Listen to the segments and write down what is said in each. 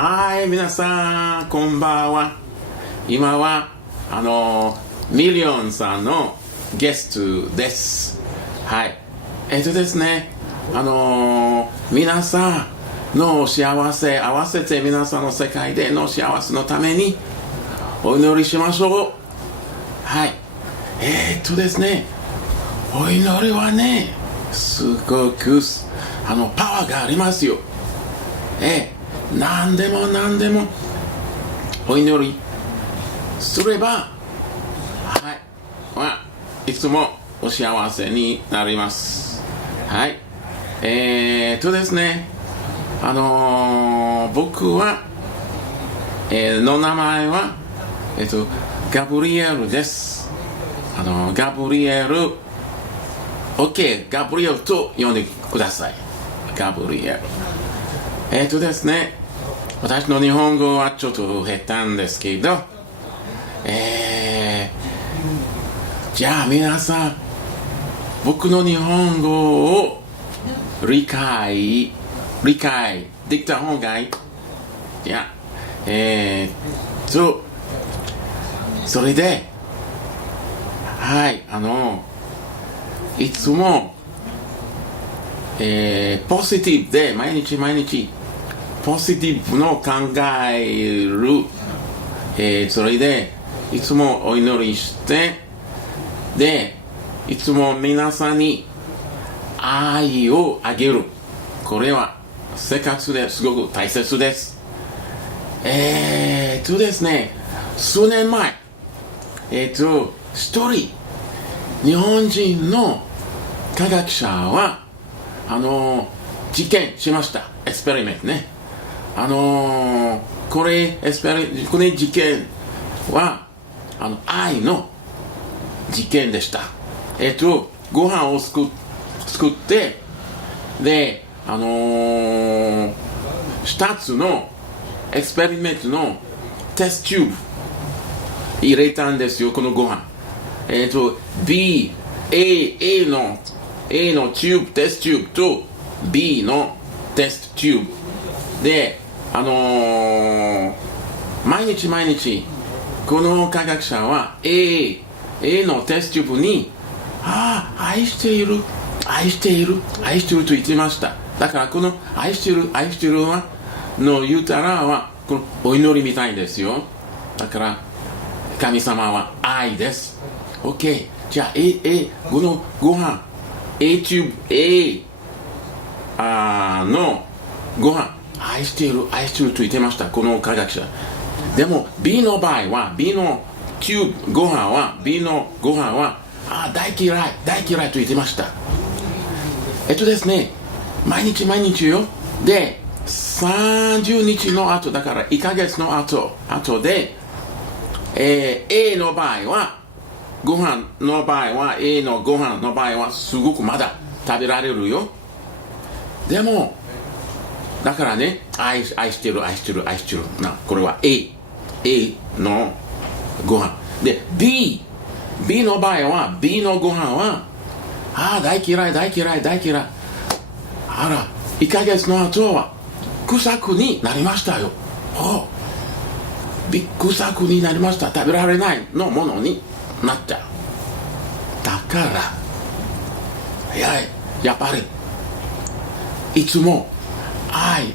はい、皆さん、こんばんは。今は、ミリオンさんのゲストです。はい。ですね、皆さんの幸せ、合わせて皆さんの世界での幸せのためにお祈りしましょう。はい。ですね、お祈りはね、すごく、パワーがありますよ。何でもお祈りすれば、はい、いつもお幸せになります。はい。ですね、僕は、の名前は、ガブリエルです。ガブリエル、OK、ガブリエルと呼んでください。ガブリエル。ですね、私の日本語はちょっと下手なんですけど、じゃあ皆さん、僕の日本語を理解できた方がいい。じゃあ、それで、はい、いつも、ポジティブで毎日ポジティブの考える、それでいつもお祈りしてでいつも皆さんに愛をあげる。これは生活ですごく大切です。ですね、数年前一人日本人の科学者は実験しました。エスペリメントね。これ実験は愛の実験でした。ご飯を作ってで2つのエスペリメントのテストチューブ入れたんですよ。このご飯A のチューブ、テストチューブと B のテストチューブで毎日この科学者は A のテストチューブに愛していると言ってました。だからこの愛してるはの言うたらはこのお祈りみたいですよ。だから神様は愛です。 OK、 じゃあこのご飯 A チューブのご飯愛していると言ってました、この科学者。でも B の場合は B のチューブご飯は大嫌いと言ってました。ですね、毎日よ。で30日の後だから1ヶ月の後で、A の場合はご飯の場合は A のご飯の場合はすごくまだ食べられるよ。でもだからね、愛してるな、これは A のご飯で B の場合は B のご飯は大嫌い。1ヶ月の後は臭くになりましたよ。臭くになりました。食べられないのものになっちゃう。だからやっぱりいつも愛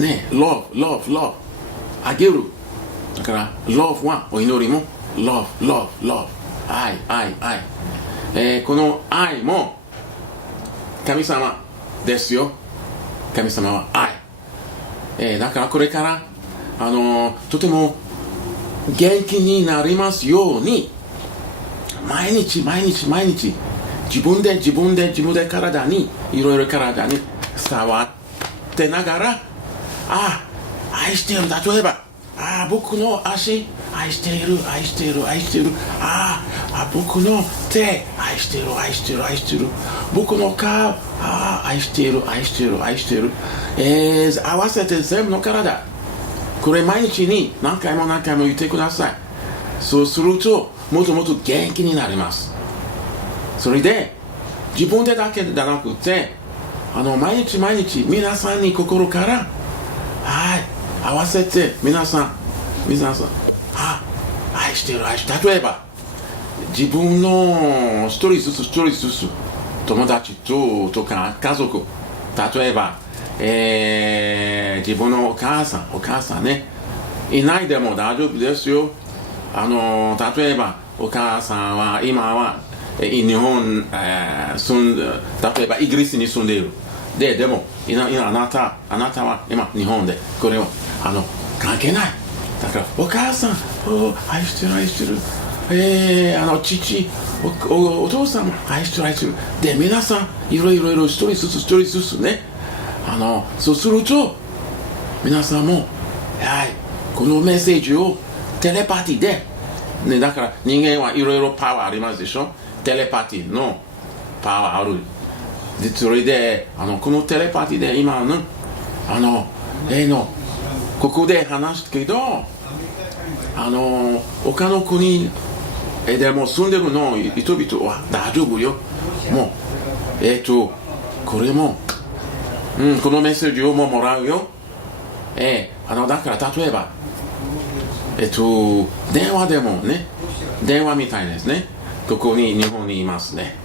ね、love あげる。だから love はお祈りも love 愛、この愛も神様ですよ。神様は愛、だからこれからとても元気になりますように毎日自分で体にいろいろ体に触ってながら愛している。例えば僕の足愛している。僕の手愛している。僕の顔愛している。合わせて全部の体、これ毎日に何回も言ってください。そうするともっと元気になります。それで自分でだけじゃなくて毎日皆さんに心から合わせて皆さん、愛してる、愛してる。例えば、自分の一人ずつ友達とか家族、例えば、自分のお母さんね、いないでも大丈夫ですよ。例えばお母さんは今は日本、例えばイギリスに住んでいる。でも今あなたは今日本で、これを関係ない。だからお母さん愛してる、父お父さんも愛してる。で皆さんいろいろ一人ずつね、そうすると皆さんもこのメッセージをテレパティで、ね、だから人間はいろいろパワーありますでしょ。テレパティのパワーある。でそれでこのテレパティで今のここで話すけど、他の国でも住んでるの人々は大丈夫よ。もうこれも、このメッセージをもらうよ。だから例えば電話でもね、電話みたいですね。ここに日本にいますね。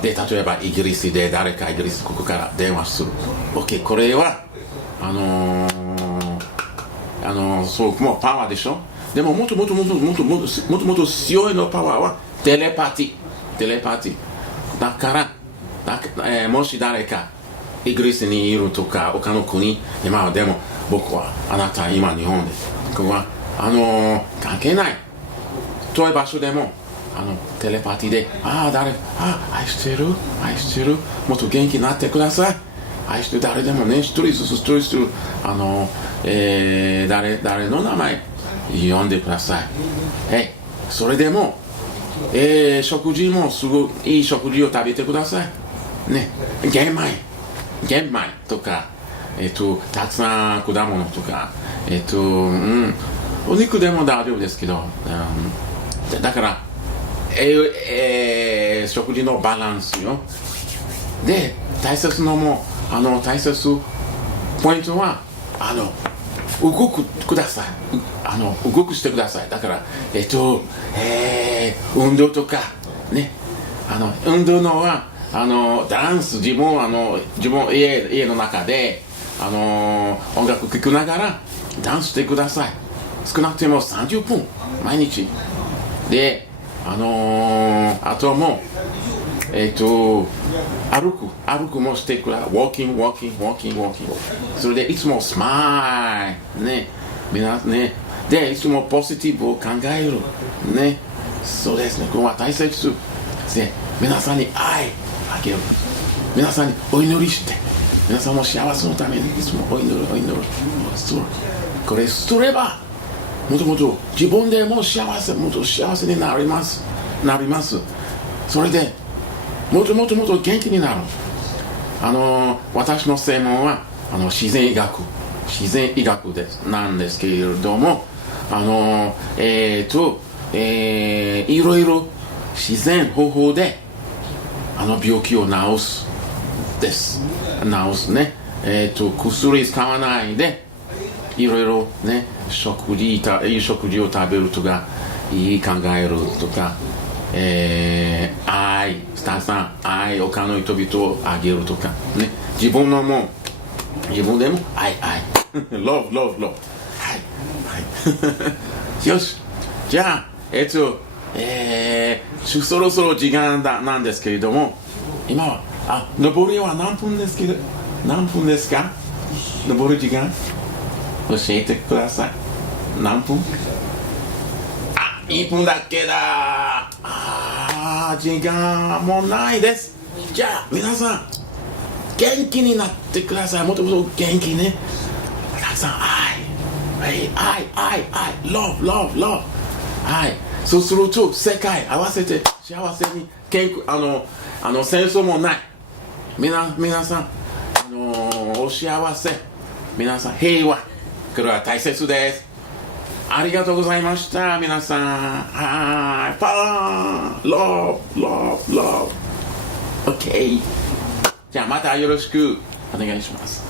で例えばイギリスで誰かイギリスここから電話する。OK、これはそうもうパワーでしょ。でももっと強いのパワーはテレパティだから、もし誰かイギリスにいるとか他の国、今でも僕はあなた今日本で、ここは関係ない遠い場所でもテレパティで愛してる、もっと元気になってください。愛してる。誰でもね、一人ずつ誰の名前呼んでください。それでも、食事もすごいいい食事を食べてくださいね。玄米とかたくさん果物とかお肉でも大丈夫ですけど、だから食事のバランスよ。で大切ポイントは動くしてください。だから運動とかね、運動のはダンス、自分家の中で音楽聴きながらダンスしてください。少なくても30分毎日で、あとも歩くもしてください。ウォーキング。それでいつもスマイルね、でいつもポジティブを考えるね。そうですね、これは大切で、皆さんに愛あげる、皆さんにお祈りして、皆さんも幸せのためにいつもお祈る。これすればもっと自分でももっと幸せになります。それでもっと元気になる。私の専門は自然医学なんですけれども、いろいろ自然方法で病気を治すね。薬使わないでいろいろね、いい食事を食べるとか、いい考えるとか、愛他の人々をあげるとかね。自分でも愛love はいよし、じゃあそろそろ時間なんですけれども、今は登りは何分ですか？登る時間教えてください。何分？1分だけだ。時間もうないです。じゃあ皆さん元気になってください。もっと元気ね。たくさん愛love そうすると世界合わせて幸せに戦争もない。皆さんお幸せ、皆さん平和、これは大切です。ありがとうございました。皆さん、パワー、love OK。じゃあまたよろしくお願いします。